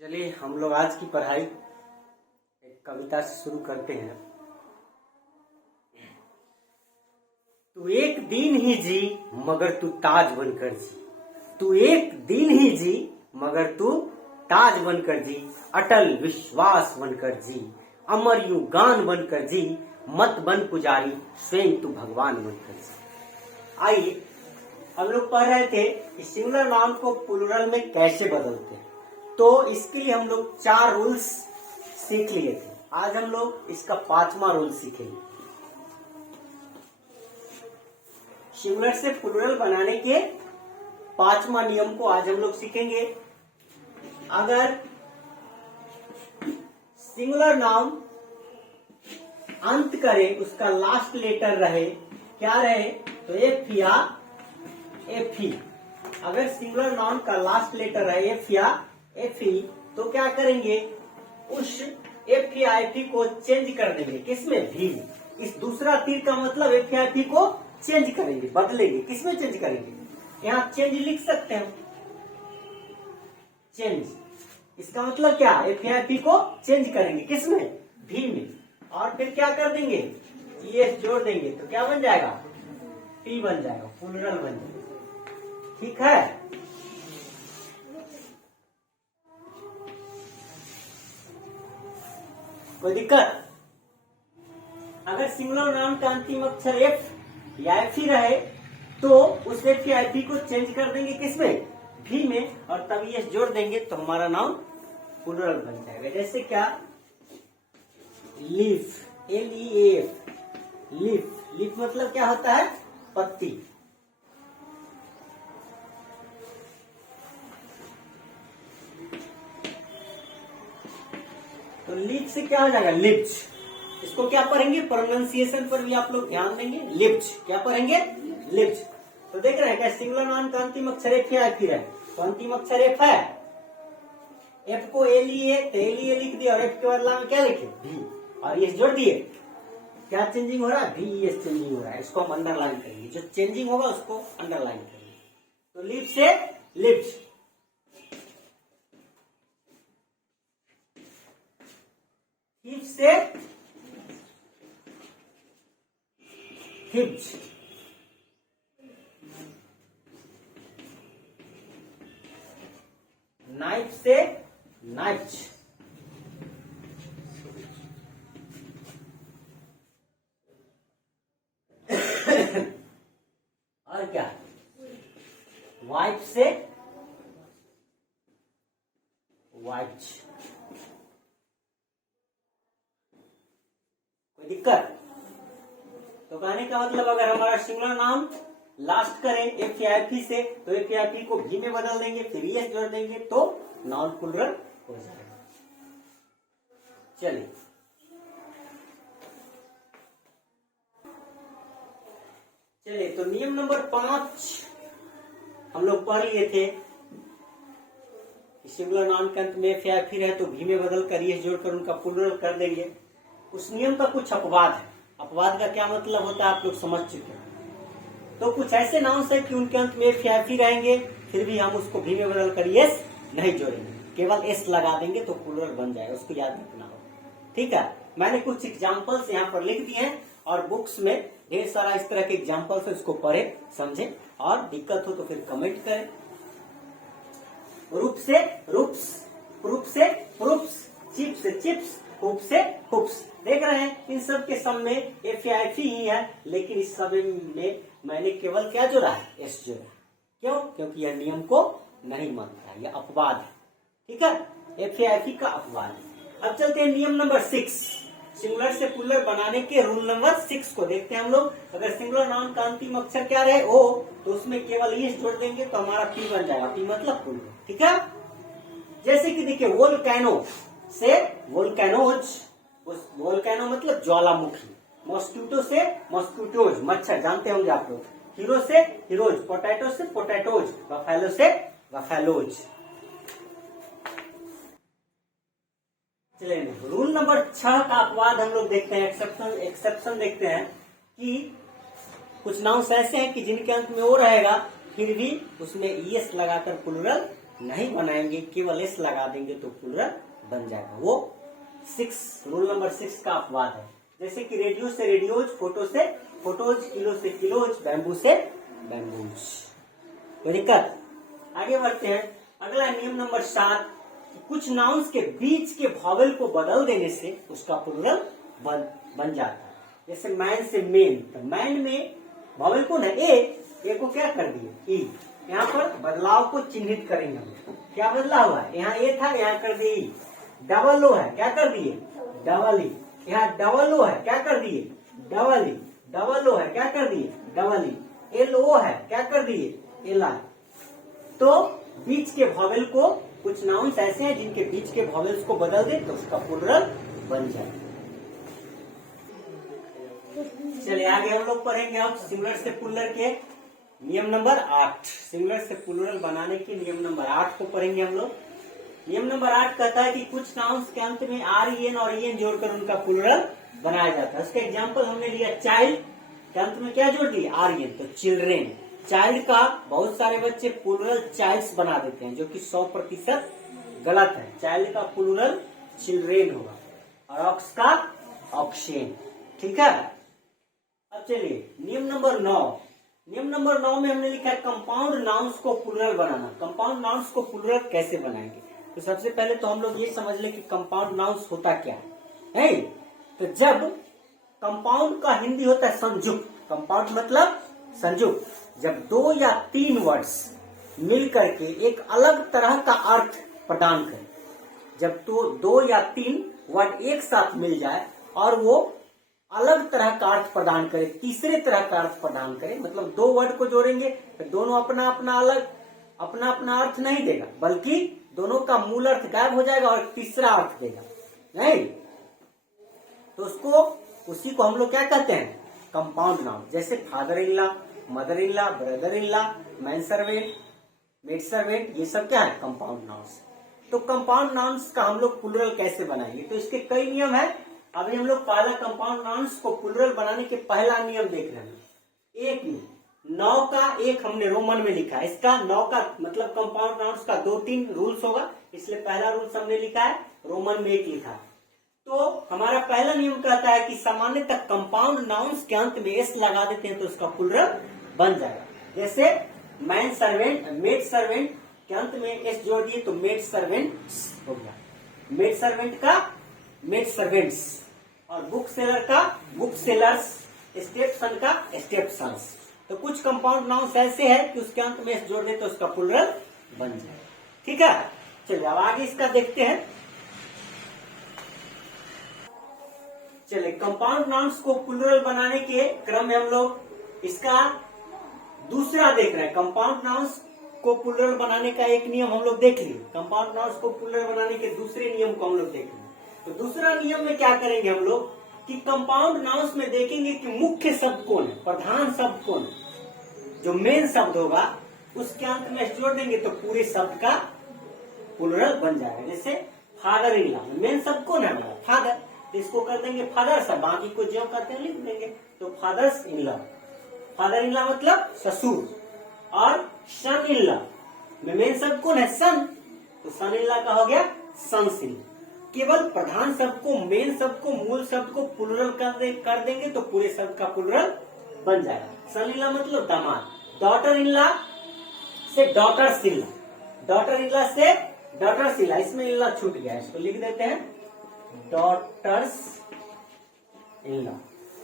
चलिए हम लोग आज की पढ़ाई एक कविता से शुरू करते हैं। तू एक दिन ही जी मगर तू ताज बनकर जी, तू एक दिन ही जी मगर तू ताज बनकर जी, अटल विश्वास बनकर जी, अमर यू गान बनकर जी, मत बन पुजारी स्वयं तू भगवान बनकर जी। आइए हम लोग पढ़ रहे थे कि सिंगुलर नाउन को प्लूरल में कैसे बदलते हैं, तो इसके लिए हम लोग 4 रूल्स सीख लिए थे। आज हम लोग इसका 5वां रूल सीखेंगे। सिंगुलर से प्लूरल बनाने के 5वां नियम को आज हम लोग सीखेंगे। अगर सिंगुलर नाउन अंत करे, उसका लास्ट लेटर रहे, क्या रहे तो एफ या एफ ई। अगर सिंगुलर नाउन का लास्ट लेटर रहे एफ या एफ ई, तो क्या करेंगे, उस एफ या एफ ई को चेंज कर देंगे। किसमें? भी। इस दूसरा तीर का मतलब एफ या एफ ई को चेंज करेंगे, बदलेंगे। किसमें चेंज करेंगे? यहाँ चेंज लिख सकते हैं, चेंज। इसका मतलब क्या? एफ या एफ ई को चेंज करेंगे। किसमें? भी में। और फिर क्या कर देंगे, एस जोड़ देंगे, तो क्या बन जाएगा? टी बन जाएगा, प्लूरल बन जाएगा। ठीक है। कोई दिक्कत? अगर सिंगुलर नाउन का अंतिम अक्षर एफ या एफ ही रहे, तो उस एफ या एफ को चेंज कर देंगे। किसमें? भी में। और तब एस जोड़ देंगे तो हमारा नाउन प्लूरल बन जाएगा। जैसे क्या? Leaf, LEAF, leaf. लीफ मतलब क्या होता है? पत्ती। तो लीफ से क्या हो जाएगा? लिप्स। इसको क्या पढ़ेंगे? प्रोनाउंसिएशन पर भी आप लोग ध्यान देंगे। लिप्स। क्या पढ़ेंगे? लिप्स। तो देख रहे हैं क्या सिंगुलर नाउन का अंतिम अक्षर एफ या एफ है, तो अंतिम अक्षर एफ है। एफ को LEA, तो LEA लिख दिया और एफ के बदला में क्या लिखे? भी। और ये जोड़ दिए। क्या चेंजिंग हो रहा है? VES चेंजिंग हो रहा है। इसको हम अंडरलाइन करेंगे। जो चेंजिंग होगा उसको अंडरलाइन करेंगे। तो लिप से लिप्स, हिप से हिप्स, नाइफ से नाइफ्स, और क्या? वाइफ से वाइफ्स। कोई दिक्कत? तो कहने का मतलब अगर हमारा सिंगुलर नाउन लास्ट करें एफ या एफ से, तो एफ या एफ को भी में बदल देंगे, फिर एस जोड़ देंगे तो नाउन प्लूरल हो जाएगा। चलिए तो नियम नंबर 5 हम लोग पढ़ लिए थे। सिंगुलर नाउन के अंत में एफ या एफ है तो भी में बदल कर एस जोड़कर उनका प्लूरल कर देंगे। उस नियम का कुछ अपवाद है। अपवाद का क्या मतलब होता है आप लोग समझ चुके हैं। तो कुछ ऐसे नाउन्स है कि उनके अंत में एफ या एफ रहेंगे, फिर भी हम उसको भी में बदल कर एस नहीं जोड़ेंगे, केवल एस लगा देंगे तो प्लूरल बन जाएगा। उसको याद रखना होगा। ठीक है। मैंने कुछ एग्जाम्पल्स यहाँ पर लिख दिए हैं और बुक्स में ढेर सारा इस तरह के एग्जाम्पल्स है, उसको पढ़े समझे, और दिक्कत हो तो फिर कमेंट करें। रूप से रूप्स, प्रूफ से प्रूफ्स, चिप से चिप्स, हुप से हुप्स। देख रहे हैं इन सब के सम में एफ या एफ ही है, लेकिन इस सब में मैंने केवल क्या जोड़ा है? एस जोड़ा। क्यों? क्योंकि यह नियम को नहीं मानता है, यह अपवाद है। ठीक है, एफ या एफ का अपवाद है। अब चलते हैं नियम नंबर 6, सिंगुलर से प्लूरल बनाने के रूल नंबर 6 को देखते हैं हम लोग। अगर सिंगुलर नाउन का अंतिम अक्षर क्या रहे? ओ, तो उसमें केवल एस जोड़ देंगे तो हमारा पी बन जाएगा। पी मतलब प्लूरल। ठीक है। जैसे कि देखिए वोल्केनो से वोल्केनोज, वोल्केनो मतलब ज्वालामुखी। मॉस्किटो से मॉस्किटोज, मच्छर, जानते होंगे आप लोग। हीरो से हीरोज, पोटैटो से पोटैटोज, बफेलो से बफेलोज। चलिए रूल नंबर 6 का अपवाद हम लोग देखते हैं। एक्सेप्शन देखते हैं कि कुछ नाउन्स ऐसे हैं कि जिनके अंत में ओ रहेगा, फिर भी उसमें ईएस लगाकर प्लूरल नहीं बनाएंगे, केवल एस लगा देंगे तो प्लूरल बन जाएगा। वो रूल नंबर 6 का अपवाद है। जैसे कि रेडियो से रेडियोज, फोटो से फोटोज, किलो से किलोज, बैम्बू से बैम्बूज। कोई दिक्कत? आगे बढ़ते हैं। अगला नियम नंबर 7, कुछ नाउन्स के बीच के वॉवेल को बदल देने से उसका प्लूरल बन जाता है। जैसे मैन से मेन, तो मैन में वॉवेल को ना ए को क्या कर दिए ई, यहाँ पर बदलाव को चिन्हित करेंगे हम। क्या बदला हुआ है? यहाँ ए था, यहाँ कर दिए ई। डबल ओ है, क्या कर दिए? Double E. यहाँ डबल ओ है, क्या कर दिए? Double E. डबल ओ है, क्या कर दिए? Double E. एल ओ है, क्या कर दिए? L I. तो बीच के वॉवेल को, कुछ नाउन्स ऐसे हैं जिनके बीच के वॉवेल्स को बदल दे तो उसका प्लूरल बन जाए। चलिए आगे हम लोग पढ़ेंगे अब सिंगुलर से प्लूरल के नियम नंबर 8। सिंगुलर से प्लूरल बनाने के नियम नंबर 8 को पढ़ेंगे हम लोग। नियम नंबर 8 कहता है कि कुछ नाउन्स के अंत में आर ई एन और ई एन जोड़कर उनका प्लूरल बनाया जाता है। उसका एग्जाम्पल हमने लिया चाइल्ड, के अंत में क्या जोड़ दिए? आर ई एन, तो चिल्ड्रेन। चाइल्ड का बहुत सारे बच्चे प्लूरल चाइल्ड्स बना देते हैं, जो कि 100% गलत है। चाइल्ड का प्लूरल चिल्ड्रेन होगा और ऑक्स का ऑक्सेन। ठीक है। अब चलिए नियम नंबर 9। नियम नंबर 9 में हमने लिखा है कंपाउंड नाउन्स को प्लूरल बनाना। कंपाउंड नाउन्स को प्लूरल कैसे बनाएंगे? तो सबसे पहले तो हम लोग ये समझ ले कि कंपाउंड नाउन्स होता क्या है। तो जब कंपाउंड का हिंदी होता है संयुक्त। कंपाउंड मतलब संयुक्त। जब 2 या 3 वर्ड्स मिल करके एक अलग तरह का अर्थ प्रदान करें, जब तो 2 या 3 वर्ड एक साथ मिल जाए और वो अलग तरह का अर्थ प्रदान करे, तीसरे तरह का अर्थ प्रदान करे, मतलब 2 वर्ड को जोड़ेंगे तो दोनों अपना अपना अर्थ नहीं देगा, बल्कि दोनों का मूल अर्थ गायब हो जाएगा और तीसरा अर्थ देगा। नहीं तो उसी को हम लोग क्या कहते हैं? Compound noun. जैसे father in law, mother in law, brother in law, man servant, maid servant, ये सब क्या है? Compound nouns. तो कंपाउंड नाउन्स का हम लोग प्लूरल कैसे बनाएंगे? तो इसके कई नियम है। अभी हम लोग पहला कंपाउंड नाउन्स को प्लूरल बनाने के पहला नियम देख रहे हैं। एक 9 का 1 हमने रोमन में लिखा है। इसका 9 का मतलब कंपाउंड नाउन्स का 2-3 रूल्स होगा, इसलिए पहला रूल्स हमने लिखा है, रोमन में 1 लिखा है। तो हमारा पहला नियम कहता है कि सामान्यतः कंपाउंड नाउन्स के अंत में एस लगा देते हैं तो उसका प्लूरल बन जाएगा। जैसे मैन सर्वेंट, मेड सर्वेंट के अंत में एस जोड़ दिए तो मेड सर्वेंट्स हो गया। मेड सर्वेंट का मेड सर्वेंट्स, और बुक सेलर का बुक सेलर्स, स्टेप सन का स्टेप सन्स। तो कुछ कंपाउंड नाउन्स ऐसे है कि उसके अंत में एस जोड़ दे तो उसका प्लूरल बन जाए। ठीक है। चलिए अब आगे इसका देखते हैं। चलिए कंपाउंड नाउन्स को प्लूरल बनाने के क्रम में हम लोग इसका दूसरा देख रहे हैं। कंपाउंड नाउन्स को प्लूरल बनाने का एक नियम हम लोग देख लिए। कंपाउंड नाउन्स को प्लूरल बनाने के दूसरे नियम को हम लोग देख लिए। तो दूसरा नियम में क्या करेंगे हम लोग कि कंपाउंड नाउन्स में देखेंगे कि मुख्य शब्द कौन है, प्रधान शब्द कौन है। जो मेन शब्द होगा उसके अंत में जोड़ देंगे तो पूरे शब्द का प्लूरल बन जाएगा। जैसे फादर इन लॉ, मेन शब्द कौन है हमारा? फादर, तो इसको कर देंगे फादर सब, बाकी को जो करते हैं लिख देंगे तो fathers in law. Father in law मतलब ससुर। और सन इन लॉ में मेन शब्द कौन है? सन, तो सन इन लॉ का हो गया सन्स इन लॉ। केवल प्रधान शब्द को, मेन शब्द को, मूल शब्द को प्लूरल कर देंगे तो पूरे शब्द का प्लूरल बन जाएगा। सन इन लॉ मतलब दामाद। डॉटर इन लॉ से daughters in law, daughter in law से डॉटर्स इन लॉ, इसमें इन लॉ छूट गया, इसको लिख देते हैं daughters in law.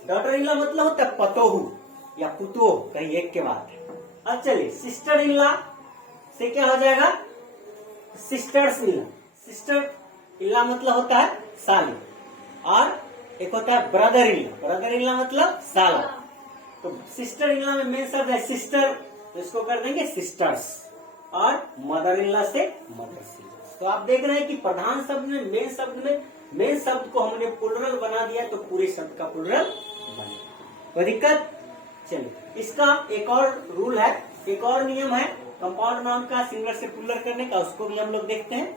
Daughter in law मतलब होता है पतोहू या पुतोह, कहीं एक के बाद। अब चलिए सिस्टर इन लॉ से क्या हो जाएगा? Sisters in law. Sister in law मतलब होता है साली, और एक होता है brother in law. Brother in law मतलब साला। तो सिस्टर इन लॉ में मेन शब्द है सिस्टर, तो इसको कर देंगे सिस्टर्स। और मदर इन लॉ से मदर्स इन लॉ। तो आप देख रहे हैं कि प्रधान शब्द में, मेन शब्द को हमने प्लूरल बना दिया तो पूरे शब्द का प्लूरल बन गया। कोई दिक्कत? चलिए इसका एक और रूल है, एक और नियम है कंपाउंड नाउन का सिंगुलर से प्लूरल करने का, उसको भी हम लोग देखते हैं।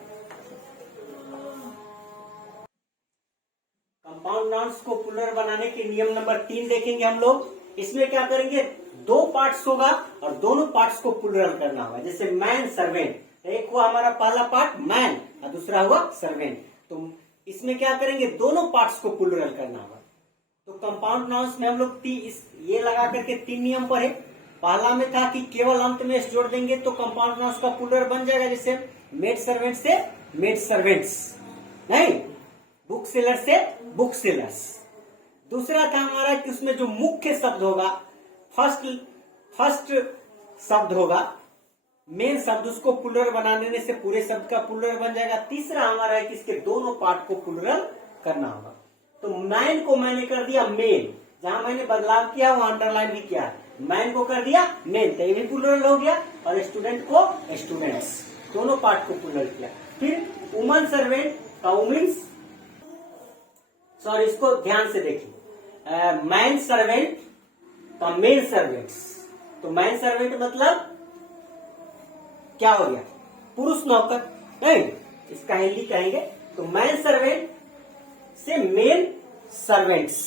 कंपाउंड नाउन्स को प्लूरल बनाने के नियम नंबर 3 देखेंगे हम लोग। इसमें क्या करेंगे? 2 पार्ट्स होगा और दोनों पार्ट्स को प्लूरल करना होगा। जैसे मैन सर्वेंट, एक हुआ हमारा पहला पार्ट मैन और दूसरा हुआ सर्वेंट। तो इसमें क्या करेंगे, दोनों पार्ट्स को प्लूरल करना होगा। तो कंपाउंड नाउन्स में हम लोग ये लगा करके 3 नियम पढ़े। पहला में था कि केवल अंत में एस जोड़ देंगे तो कंपाउंड नाउन्स का प्लूरल बन जाएगा, जैसे मेड सर्वेंट से मेड सर्वेंट्स, नहीं बुक सेलर से बुक सेलर्स। दूसरा था हमारा कि उसमें जो मुख्य शब्द होगा, फर्स्ट शब्द होगा, मेन शब्द, उसको प्लूरल बना देने से पूरे शब्द का प्लूरल बन जाएगा। तीसरा हमारा है कि इसके दोनों पार्ट को प्लूरल करना होगा। तो मैन को मैंने कर दिया मेन, जहां मैंने बदलाव किया वहां अंडरलाइन भी किया। मैन को कर दिया मेन, तो ये भी प्लूरल हो गया, और स्टूडेंट को स्टूडेंट्स, दोनों पार्ट को प्लूरल किया। फिर वुमन सर्वेंट का वुमेन्स, सॉरी इसको ध्यान से देखिए, मैन सर्वेंट का मेन सर्वेंट्स। तो मैन सर्वेंट मतलब क्या हो गया, पुरुष नौकर, नहीं इसका हिंदी कहेंगे। तो मैन सर्वेंट से मेन सर्वेंट्स,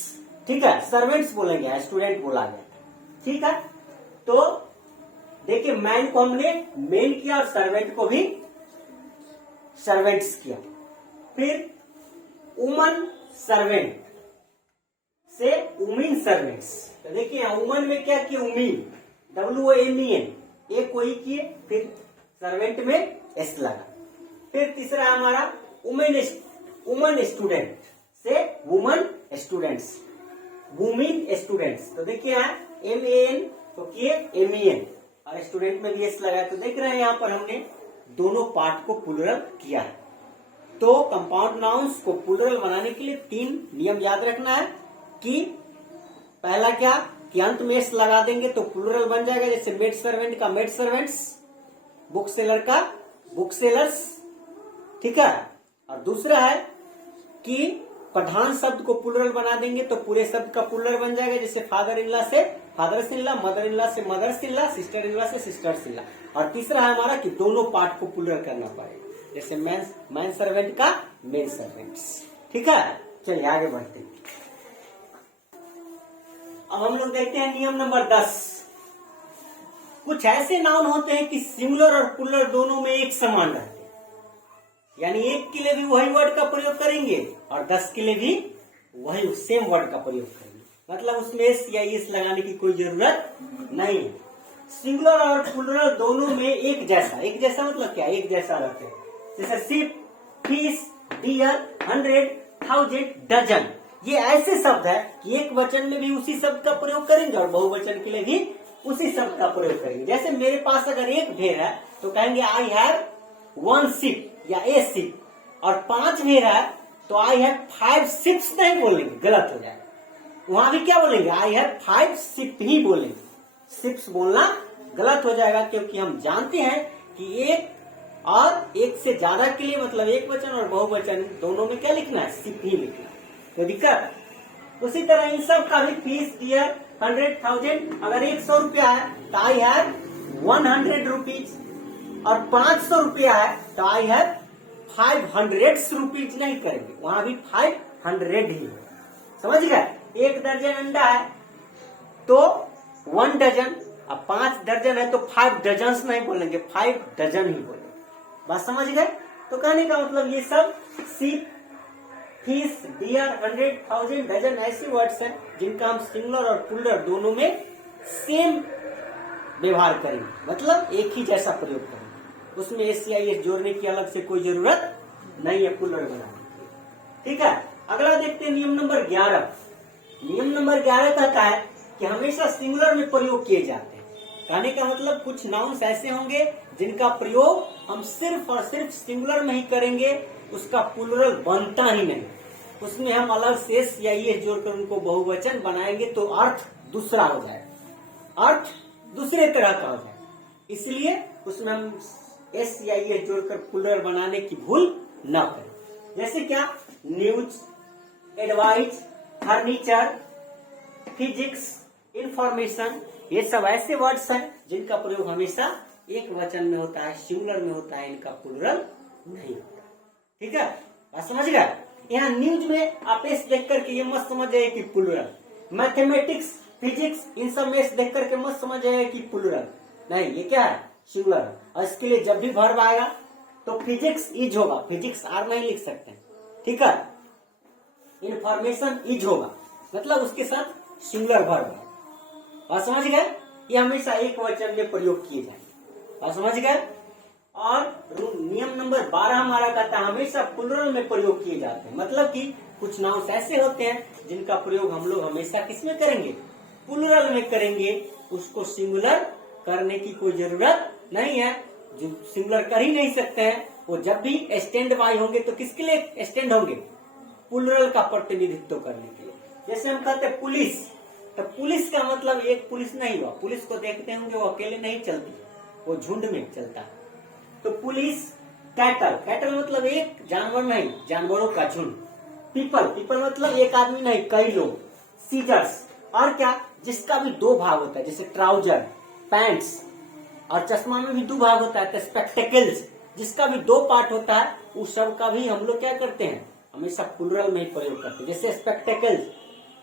ठीक है, सर्वेंट्स बोलेंगे, स्टूडेंट बोला गया, ठीक है। तो देखिए मैन को हमने मेन किया और सर्वेंट को भी सर्वेंट्स किया। फिर वुमन सर्वेंट से वुमेन सर्वेंट्स। तो देखिए वुमन में क्या किया, उमीन, WOMEN, एक वही किए, फिर सर्वेंट में एस लगा। फिर तीसरा हमारा वुमन स्टूडेंट से वुमन स्टूडेंट्स, वुमेन स्टूडेंट्स। तो देखिए यहाँ MAN तो किए MEN, और स्टूडेंट में भी एस लगा। तो देख रहे हैं यहाँ पर हमने दोनों पार्ट को प्लूरल किया है। तो कंपाउंड नाउन्स को प्लूरल बनाने के लिए 3 नियम याद रखना है कि पहला क्या कि अंत में एस लगा देंगे तो प्लूरल बन जाएगा, जैसे मेड सर्वेंट का मेड सर्वेंट्स, बुक सेलर का बुक सेलर्स, ठीक है। और दूसरा है कि प्रधान शब्द को प्लूरल बना देंगे तो पूरे शब्द का प्लूरल बन जाएगा, जैसे फादर इन लॉ से fathers in law, mother in law से mothers in law, sister in law से सिस्टर्स इन लॉ। और तीसरा है हमारा कि दोनों पार्ट को प्लूरल करना पड़ेगा, जैसे मैन सर्वेंट का मेन सर्वेंट्स, ठीक है। चलिए आगे बढ़ते हैं। अब हम लोग देखते हैं नियम नंबर 10। कुछ ऐसे नाउन होते हैं कि सिंगुलर और प्लूरल दोनों में एक समान रहते हैं, यानी एक के लिए भी वही वर्ड का प्रयोग करेंगे और 10 के लिए भी वही सेम वर्ड का प्रयोग करेंगे, मतलब उसमें एस या एस लगाने की कोई जरूरत नहीं है। सिंगुलर और प्लूरल दोनों में एक जैसा मतलब क्या, एक जैसा रहते हैं, जैसे शिप, फिश, डियर, 100, 1000, डजन। ये ऐसे शब्द है कि एक वचन में भी उसी शब्द का प्रयोग करेंगे और बहुवचन के लिए भी उसी शब्द का प्रयोग करेंगे। जैसे मेरे पास अगर एक भेड़ है तो कहेंगे आई हैव 1 शिप या ए शिप, और 5 भेड़ है तो आई हैव 5 शिप्स नहीं बोलेंगे, गलत हो जाएगा। वहां भी क्या बोलेंगे, आई हैव 5 शिप ही बोलेंगे, शिप्स बोलना गलत हो जाएगा, क्योंकि हम जानते हैं कि एक और एक से ज्यादा के लिए मतलब एक वचन और बहुवचन दोनों में क्या लिखना है, शिप ही लिखना है, तो दिक्कत। उसी तरह इन सब का भी फीस, डियर, 100, 1000, अगर 100 रुपया है तो आई हैव 100 रुपीज, और 500 रुपया है तो आई हैव 500 रुपीज नहीं करेंगे, वहां भी 500 ही, समझ गए। 1 दर्जन अंडा है तो 1 डजन, अब 5 दर्जन है तो 5 डजन नहीं बोलेंगे, 5 डजन ही बोलेंगे, बात समझ गए। तो कहने का मतलब ये सब शिप, फिश, डियर, 100, 1000, डजन ऐसे वर्ड्स हैं जिनका हम सिंगुलर और प्लूरल दोनों में सेम व्यवहार करेंगे, मतलब एक ही जैसा प्रयोग करेंगे, उसमें एस या एस जोड़ने की अलग से कोई जरूरत नहीं है प्लूरल बनाने की, ठीक है। अगला देखते हैं नियम नंबर 11। नियम नंबर 11 कहता है कि हमेशा सिंगुलर में प्रयोग किए जाते हैं। कहने का मतलब कुछ नाउन्स ऐसे होंगे जिनका प्रयोग हम सिर्फ और सिर्फ सिंगुलर में ही करेंगे, उसका प्लूरल बनता ही नहीं, उसमें हम अलग से एस या एस जोड़कर उनको बहुवचन बनाएंगे तो अर्थ दूसरा हो जाएगा, अर्थ दूसरे तरह का हो जाएगा, इसलिए उसमें हम एस या एस जोड़कर प्लूरल बनाने की भूल न करें। जैसे क्या, news, advice, furniture, physics, information, ये सब ऐसे वर्ड्स हैं जिनका प्रयोग हमेशा एक वचन में होता है, सिंगुलर में होता है, इनका प्लूरल नहीं होता, ठीक है, बात समझ गए। यहाँ न्यूज में आप एस देख करके ये मत समझ जाए कि प्लूरल, मैथमेटिक्स, फिजिक्स, इन सब में एस देख करके मत समझ जाए कि प्लूरल नहीं, ये क्या है, सिंगुलर। और इसके लिए जब भी वर्ब आएगा तो फिजिक्स इज होगा, फिजिक्स आर नहीं लिख सकते, ठीक है। इंफॉर्मेशन इज होगा, मतलब उसके साथ सिंगुलर वर्ब है। और समझ गए, ये हमेशा एक वचन में प्रयोग किए जाएंगे। और समझ गए। और नियम नंबर 12 हमारा कहता है हमेशा प्लुरल में प्रयोग किए जाते हैं। मतलब कि कुछ नाउन्स ऐसे होते हैं जिनका प्रयोग हम लोग हमेशा किस में करेंगे, प्लुरल में करेंगे। उसको सिंगुलर करने की कोई जरूरत नहीं है, जो सिंगुलर कर ही नहीं सकते हैं वो जब भी स्टैंड बाय होंगे तो किसके लिए स्टैंड होंगे, प्लुरल का प्रतिनिधित्व करने के लिए। जैसे हम कहते हैं पुलिस, तो पुलिस का मतलब एक पुलिस नहीं हुआ, पुलिस को देखते होंगे वो अकेले नहीं चलती, वो झुंड में चलता है। तो पुलिस, कैटल, कैटल मतलब एक जानवर नहीं, जानवरों का झुंड। पीपल, पीपल मतलब एक आदमी नहीं कई लोग। सीजर्स, और क्या, जिसका भी दो भाग होता है, जैसे ट्राउजर, पैंट्स, और चश्मा में भी दो भाग होता है। तो स्पेक्टेकल्स, जिसका भी दो पार्ट होता है, उस सब का भी हम लोग क्या करते हैं, हमेशा प्लुरल में ही प्रयोग करते हैं। जैसे स्पेक्टेकल्स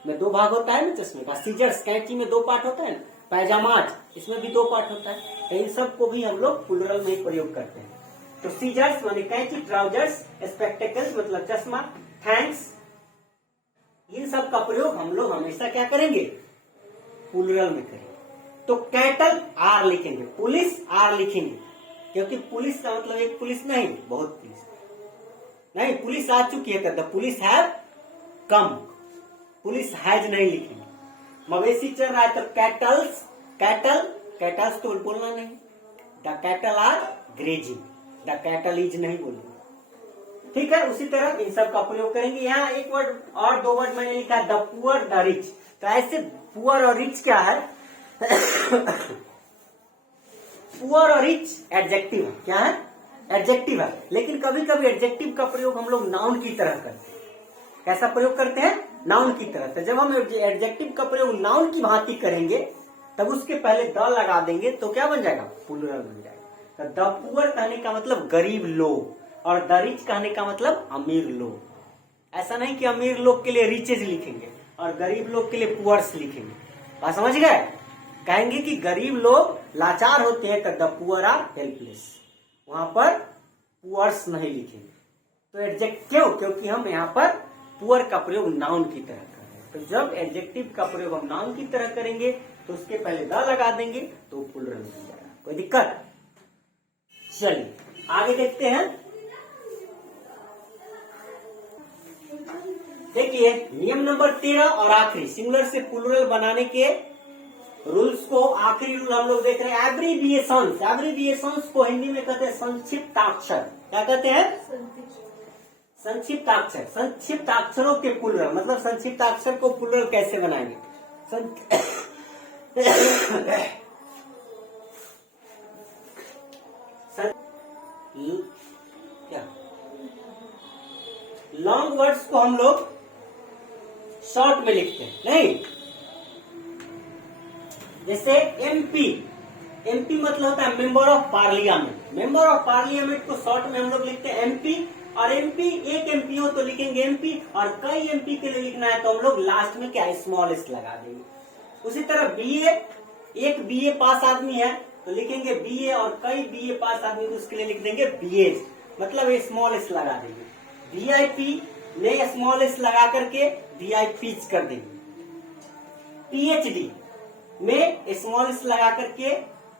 में दो भाग होता है ना चश्मे का। सीजर्स, कैंची में दो पार्ट होता है ना। पैजामाज, इसमें भी दो पार्ट होता है। तो इन सब को भी हम लोग प्लुरल में ही प्रयोग करते हैं। तो सीजर्स माने कैंची, ट्राउजर्स, स्पेक्टेकल्स मतलब चश्मा, थैंक्स, इन सब का प्रयोग हम लोग हमेशा क्या करेंगे, प्लुरल में करेंगे। तो कैटल आर लिखेंगे, पुलिस आर लिखेंगे, क्योंकि पुलिस का मतलब एक पुलिस नहीं, बहुत पुलिस नहीं, पुलिस आ चुकी है, कहता police have come, police has नहीं लिखेंगे। मवेशी चल रहा है तो कैटल्स, कैटल, कैटल्स तो बोलना नहीं। The cattle are grazing, the cattle is नहीं बोलेंगे, ठीक है। उसी तरह इन सब का प्रयोग करेंगे। यहाँ एक वर्ड और दो वर्ड मैंने लिखा है, द पुअर, द रिच। तो ऐसे पुअर और रिच क्या है पुअर और रिच एडजेक्टिव है, क्या है, एडजेक्टिव है। लेकिन कभी कभी एडजेक्टिव का प्रयोग हम लोग नाउन की तरह करते हैं। कैसा प्रयोग करते हैं, नाउन की तरह। तो जब हम एडजेक्टिव का प्रयोग नाउन की भांति करेंगे तब उसके पहले द लगा देंगे तो क्या बन जाएगा, प्लुरल बन जाएगा। तो द पुअर कहने का मतलब गरीब लोग, और द रिच कहने का मतलब अमीर लोग। ऐसा नहीं कि अमीर लोग के लिए रिचेज लिखेंगे और गरीब लोग के लिए पुअर्स लिखेंगे। बात समझ गए। कहेंगे कि गरीब लोग लाचार होते हैं तो द पुअर आर हेल्पलेस, वहां पर पुअर्स नहीं लिखेंगे। तो एडजेक्टिव क्यों, क्योंकि हम यहाँ पर पुअर का प्रयोग नाउन की तरह कर रहे हैं। तो जब एडजेक्टिव का प्रयोग हम नाउन की तरह करेंगे तो उसके पहले द लगा देंगे तो प्लुरल बन जाएगा। कोई दिक्कत। चलिए आगे देखते हैं। देखिए नियम नंबर 13 और आखिरी, सिंगुलर से प्लुरल बनाने के रूल्स को, आखिरी रूल हम लोग देख रहे हैं। एब्रीविएशंस, एब्रीविएशंस को हिंदी में कहते हैं संक्षिप्ताक्षर। क्या कहते हैं, संक्षिप्ताक्षर। संक्षिप्ताक्षरों के प्लुरल मतलब संक्षिप्ताक्षर को प्लुरल कैसे बनाएंगे। क्या, लॉन्ग वर्ड्स को हम लोग शॉर्ट में लिखते हैं, नहीं। जैसे एमपी, एमपी मतलब होता है member of parliament. Member of parliament को शॉर्ट में हम लोग लिखते हैं एमपी। और एमपी, एक एमपी हो तो लिखेंगे एमपी, और कई एमपी के लिए लिखना है तो हम लोग लास्ट में क्या, स्मॉल एस लगा देंगे। उसी तरह बीए, एक बीए पास आदमी है तो लिखेंगे बीए, और कई बीए पास आदमी तो उसके लिए लिख देंगे बीए, मतलब स्मॉल एस लगा देंगे। वीआईपी में स्मॉल एस लगा करके वीआईपीज कर देंगे। पीएचडी में स्मॉल एस लगा करके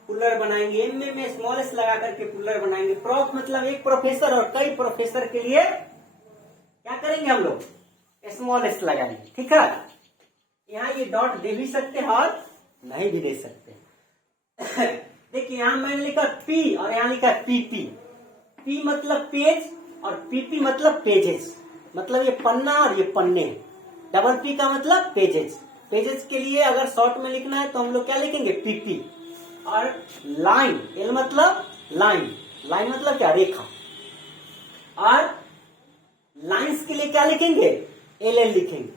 प्लुरल बनाएंगे। एमए में स्मॉल एस लगा करके प्लुरल बनाएंगे। प्रोफ मतलब एक प्रोफेसर, और कई प्रोफेसर के लिए क्या करेंगे हम लोग, स्मॉल एस लगाएंगे, ठीक है। यहाँ ये डॉट दे भी सकते हैं और नहीं भी दे सकते। देखिए यहाँ मैंने लिखा पी और यहाँ लिखा पीपी। पी मतलब पेज और पीपी मतलब पेजेस, मतलब ये पन्ना और ये पन्ने। डबल पी का मतलब पेजेस। पेजेस के लिए अगर शॉर्ट में लिखना है तो हम लोग क्या लिखेंगे, पीपी। और लाइन, एल मतलब लाइन, लाइन मतलब क्या, रेखा। और लाइंस के लिए क्या लिखेंगे, एल एल लिखेंगे।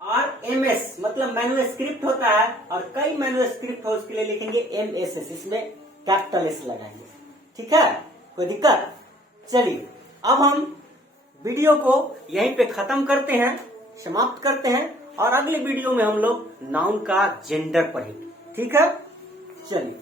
और एमएस मतलब मैन्युस्क्रिप्ट होता है, और कई मैन्युस्क्रिप्ट हो उसके लिए लिखेंगे एमएसएस, इसमें कैपिटल एस लगाएंगे, ठीक है। कोई दिक्कत। चलिए अब हम वीडियो को यहीं पे खत्म करते हैं, समाप्त करते हैं, और अगले वीडियो में हम लोग नाउन का जेंडर पढ़ेंगे, ठीक है। चलिए।